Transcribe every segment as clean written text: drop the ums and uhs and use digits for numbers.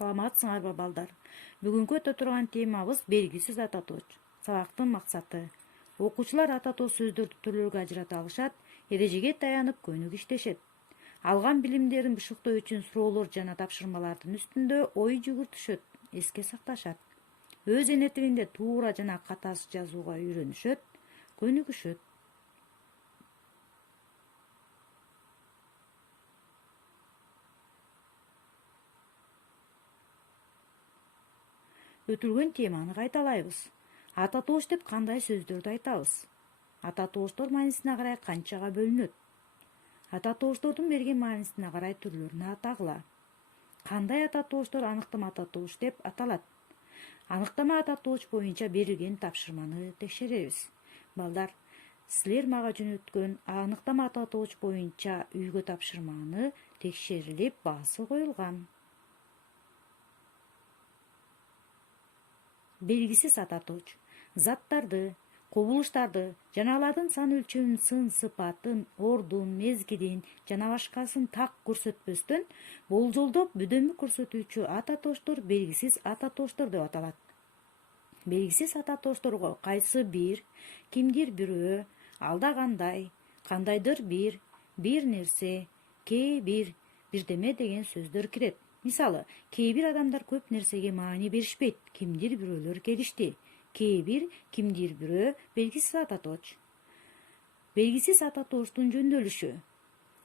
Саламатсыңарбы балдар? Бүгүнкү өтө турган темабыз белгисиз ата тооч. Сабактын максаты. Окуучулар ата тооч сөздөрдү түрлөргө ажырата алышат, эрежеге таянып көнүк иштешет. Алган билимдерин бышыктоо үчүн суроолор жана тапшырмалардын үстүндө ой жүгүртүшөт, эске сакташат. Өз эне тилинде туура жана катааш жазууга үйрөнүшөт, көнүгүшөт. Өтүлгөн теманы кайталайбыз. Ата тооч деп кандай сөздөрдү айтабыз? Ата тооштор маанисине карай канчага бөлүнөт? Ата тоочтордун берген маанисине карай түрлөрүнө атагыла. Кандай ата тооштор аныктама ата тооч деп аталат? Аныктама ата тооч боюнча берилген тапшырманы текшеребиз. Балдар, силер мага жөнөткөн аныктама ата тооч боюнча үйгө тапшырманы текшерилип, баасы коюлган. Белгисиз ата тооч заттарды, кубулуштарды жана алардын сан өлчөмүн, сын сыпатын, ордун, мезгилин жана башкасын так көрсөтпөстөн болжолдоп бүдөмү көрсөтүүчү ата тооштор белгисиз ата тооштор деп аталат. Белгисиз ата тоошторго кайсы бир, кимдир бирөө, алда кандай, кандайдыр бир нерсе, кээ бир, бирдеме деген сөздөр кирет. Мисалы, кээ бир адамдар көп нерсеге маани беришпейт, кимдир бирөөлөр келишти. Кээ бир, кимдир бирөө белгисиз ата тооч. Белгисиз ата тооштун жөндөөлүшү.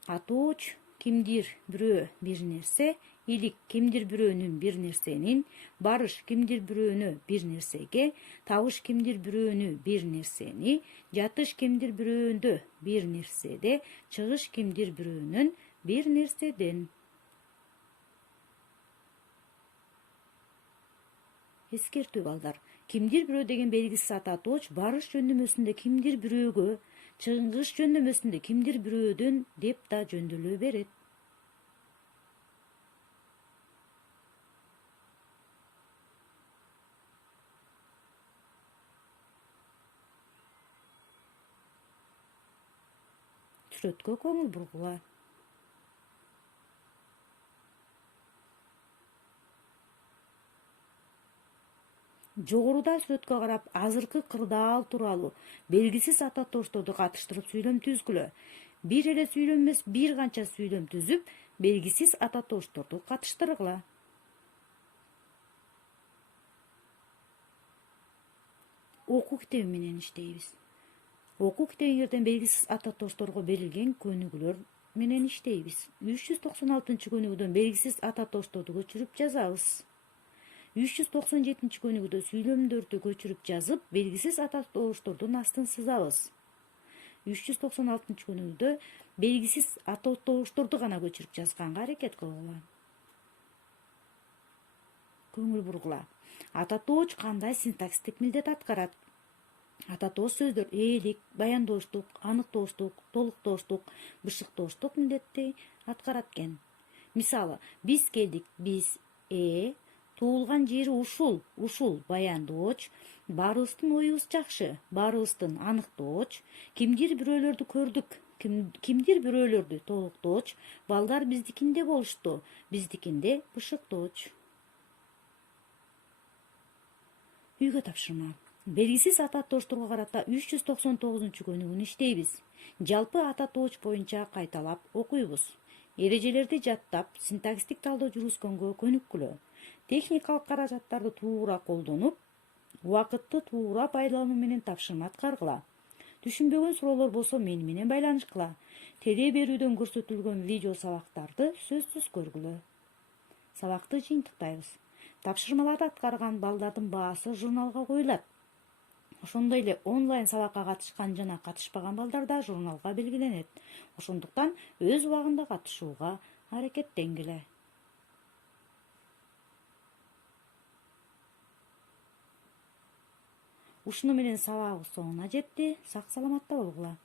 Атооч кимдир бирөө бир нерсе, илик кимдир бирөөнүн бир нерсенин, барыш кимдир бирөөнү бир нерсеге, табыш кимдир бирөөнү бир нерсени, жатыш кимдир бирөөндө бир нерседе, чыгыш кимдир бирөөнүн бир нерседен. Эскертүү балдар. Кимдир бирөө деген белгисиз ата тооч барыш жөндөмөсүндө кимдир бирөөгө, чыгыш жөндөмөсүндө кимдир бирөөдөн деп да жөндөөлөө берет. Сүрөткө көңүл бургула. Жогоруда сүрөткө карап, азыркы кырдаал тууралуу белгисиз ата тоошторду катыштырып сүйлөм түзгүлө. Бир эле сүйлөм эмес, бир канча сүйлөм түзүп, белгисиз ата тоошторду катыштыргыла. Окуу китеби менен иштейбиз. Окуу китебиңерден белгисиз ата тоошторго берилген көнүгүүлөр менен иштейбиз. 396-көнүгүүдөн белгисиз ата тоошторду көчүрүп жазабыз. 397-көнүгүүдө сүйлөмдөрдү көчүрүп жазып, белгисиз ата тооштордун астын сызабыз. 396-көнүгүүдө белгисиз ата тоошторду гана көчүрүп жазганга аракет кылгыла. Көңүл бургула. Ата тооч кандай синтаксистик милдет аткарат? Ата тооч сөздөр ээлик, баяндооштук, аныктооштук, толуктооштук, бышыктооштук милдетти аткарат экен. Мисалы, биз келдик, биз туулган жери ушул баяндооч, баарыбыздын оюбуз жакшы, баарыбыздын аныктооч, кимдир бирөөлөрдү көрдүк, кимдир бирөөлөрдү толуктооч, балдар биздикинде болушту, биздикинде бышыктооч. Үйгө тапшырма. Белгисиз ата тоошторго карата 399-көнүгүүнү иштейбиз. Жалпы ата тооч боюнча кайталап окуйбуз. Эрежелерди жаттап, синтаксистик талдоо жүргүзгөнгө көнүккүлө. Техникалык каражаттарды туура колдонуп, убакытты туура пайдалануу менен тапшырма аткаргыла. Түшүнбөгөн суроолор болсо мени менен байланышкыла. Теле берүүдөн көрсөтүлгөн видео сабактарды сөзсүз көргүлө. Сабакты жыйынтыктайбыз. Тапшырмаларды аткарган балдардын баасы журналга коюлат. Ошондой эле онлайн сабакка катышкан жана катышпаган балдар да журналга белгиленет. Ошондуктан өз убагында катышууга аракеттенгиле. Ушуну менен сабагыбыз соңуна жетти. Сак саламатта болгула.